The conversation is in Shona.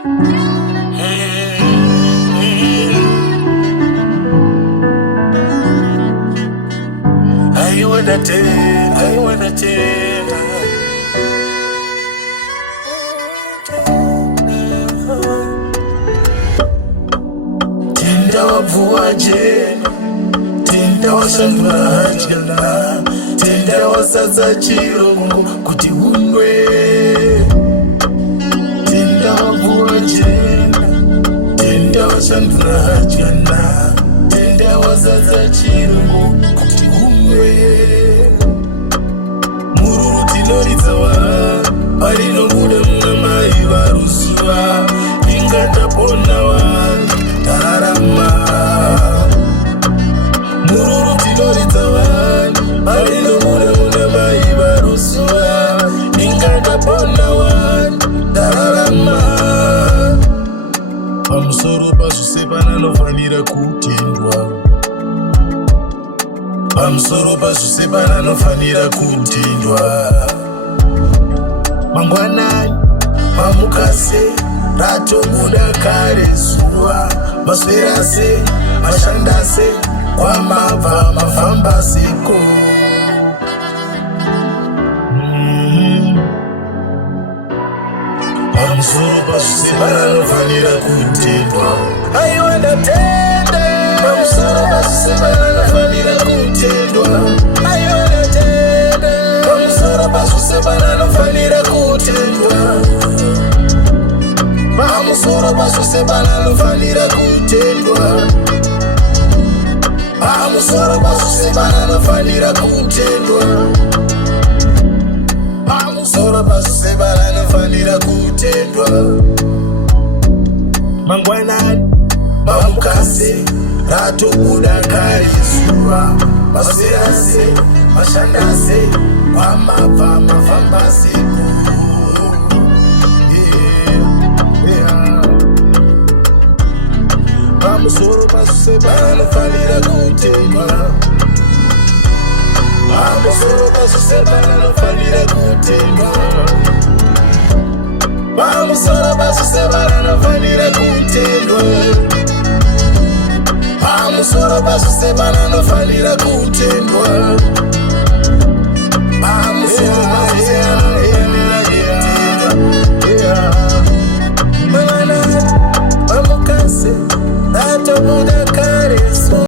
I wanna tell. Tinda wavua jena, tinda washandura jena, tinda wasadza chirungu kuti unwe. Tinda wavua jena, tinda washandura jena, tinda wasadza chirungu kuti unwe. Mururu tinoridza vanhu, parinobuda muna mai varusuva, ndingatapona vanhu tararama. Mururu tinoridza vanhu, parinobuda muna mai varusuva, ndingatapona vanhu tararama. Pamusoro pazvose pananofanira kutendwa, pamusoro pazvose pananofanira kutendwa. Mangwanani mamukase, ratobuda kare zuva, maswera se, mashanda se, kwamabva mafamba seko. Pamusoro pazvose pananofanira kutendwa. Aiwa ndatenda. Pamusoro pazvose pananofanira kutendwa. Aiwa ndatenda. Pamusoro pazvose pananofanira kutendwa. Pamusoro pazvose pananofanira kutendwa. Pamusoro pazvose pananofanira kutendwa. Pamusoro pazvose pananofanira kutendwa. Mangwanani mamukase, ratobuda kare zuva, maswera se, mashanda se, kwamabva mafamba seko. Pamusoro pazvose pananofanira kutendwa. Pamusoro pazvose pananofanira kutendwa. Pamusoro pazvose pananofanira kutendwa. Pamusoro pazvose pananofanira kutendwa.